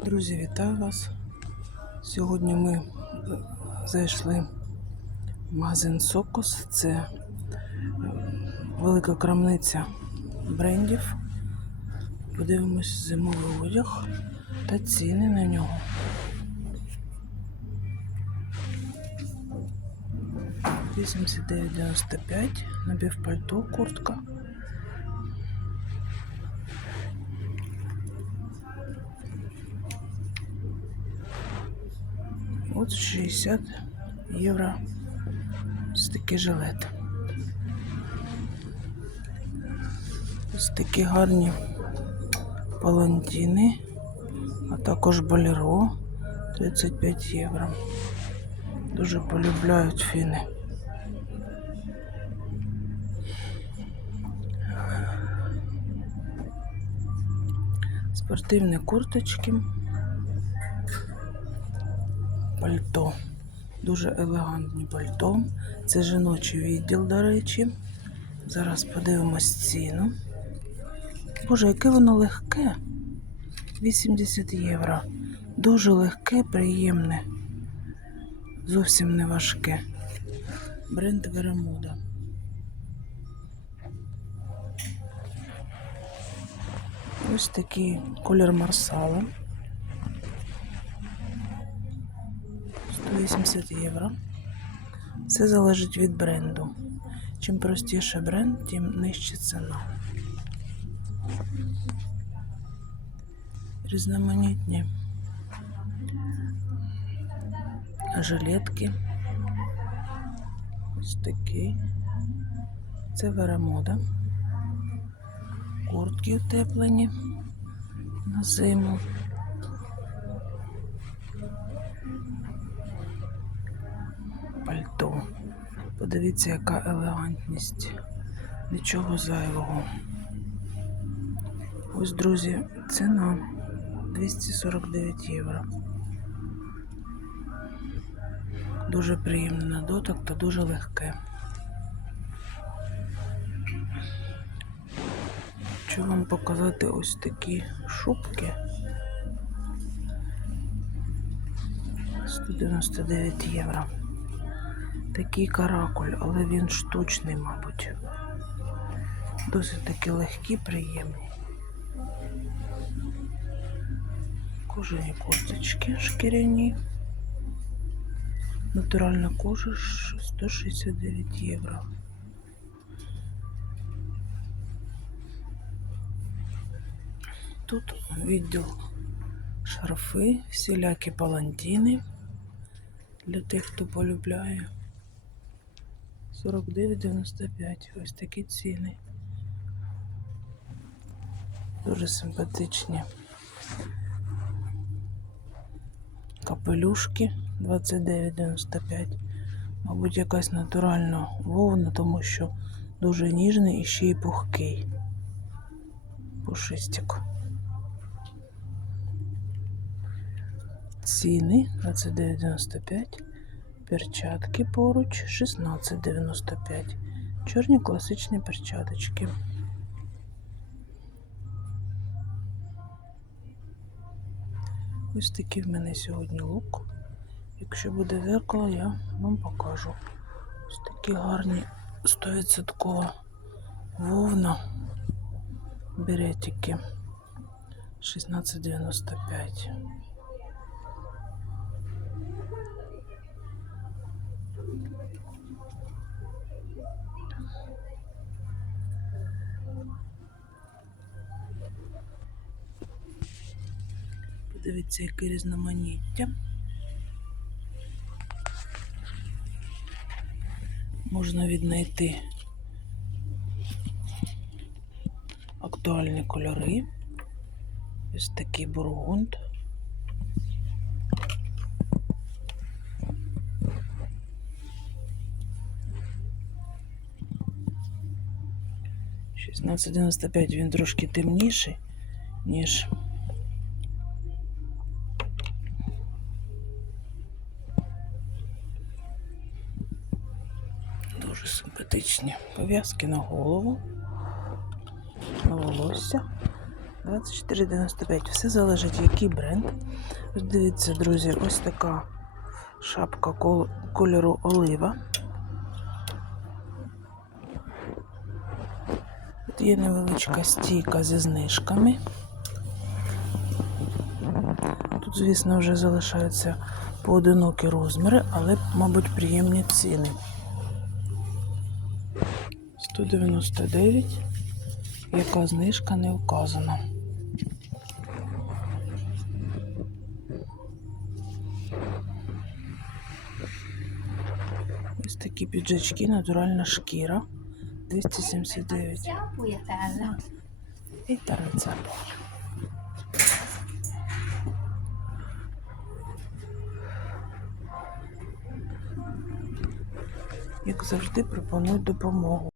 Друзі, вітаю вас. Сьогодні ми е, зайшли в магазин Сокос. Це е, велика крамниця брендів. Подивимось зимовий одяг та ціни на нього. Вісімдесят дев'ять дев'яносто п'ять, напівпальто, куртка. От 60 євро. Ось такий жилет. Ось такі гарні палантини, а також болеро 35 євро. Дуже полюбляють фіни. Спортивні курточки. Пальто. Дуже елегантні пальто. Це жіночий відділ, до речі. Зараз подивимось ціну. Боже, яке воно легке. 80 євро. Дуже легке, приємне. Зовсім не важке. Бренд Веремуда. Ось такий колір марсала. 180 євро. Все залежить від бренду. Чим простіше бренд, тим нижча ціна. Різноманітні жилетки. Ось такі. Це веремода. Куртки утеплені на зиму. Подивіться, яка елегантність. Нічого зайвого. Ось, друзі, ціна 249 євро. Дуже приємний на дотик та дуже легке. Хочу вам показати ось такі шубки. 199 євро. Такий каракуль, але він штучний, мабуть. Досить таки легкі, приємні. Кожані курточки шкіряні. Натуральна кожа 169 євро. Тут відділ шарфи, всілякі палантини для тих, хто полюбляє. 49,95. Ось такі ціни. Дуже симпатичні. Капелюшки 29,95. Мабуть, якась натуральна вовна, тому що дуже ніжний і ще й пухкий. Пушистик. Ціни 29,95. Перчатки поруч 16,95. Чорні класичні перчаточки. Ось такий в мене сьогодні лук. Якщо буде зеркало, я вам покажу. Ось такі гарні 100% вовна беретики 16,95. Подивіться, яке різноманіття. Можна віднайти актуальні кольори. Ось такий бургунд. Шістнадцять він трошки темніший, ніж Дуже симпатичні пов'язки на голову, на волосся. 24,95. Все залежить, який бренд. Дивіться, друзі, ось така шапка кольору олива. Тут є невеличка стійка зі знижками. Тут, звісно, вже залишаються поодинокі розміри, але, мабуть, приємні ціни. 199. Яка знижка не вказана. Ось такі піджачки, натуральна шкіра. 279. Cápolja el. І тариця. Як завжди, пропонують допомогу.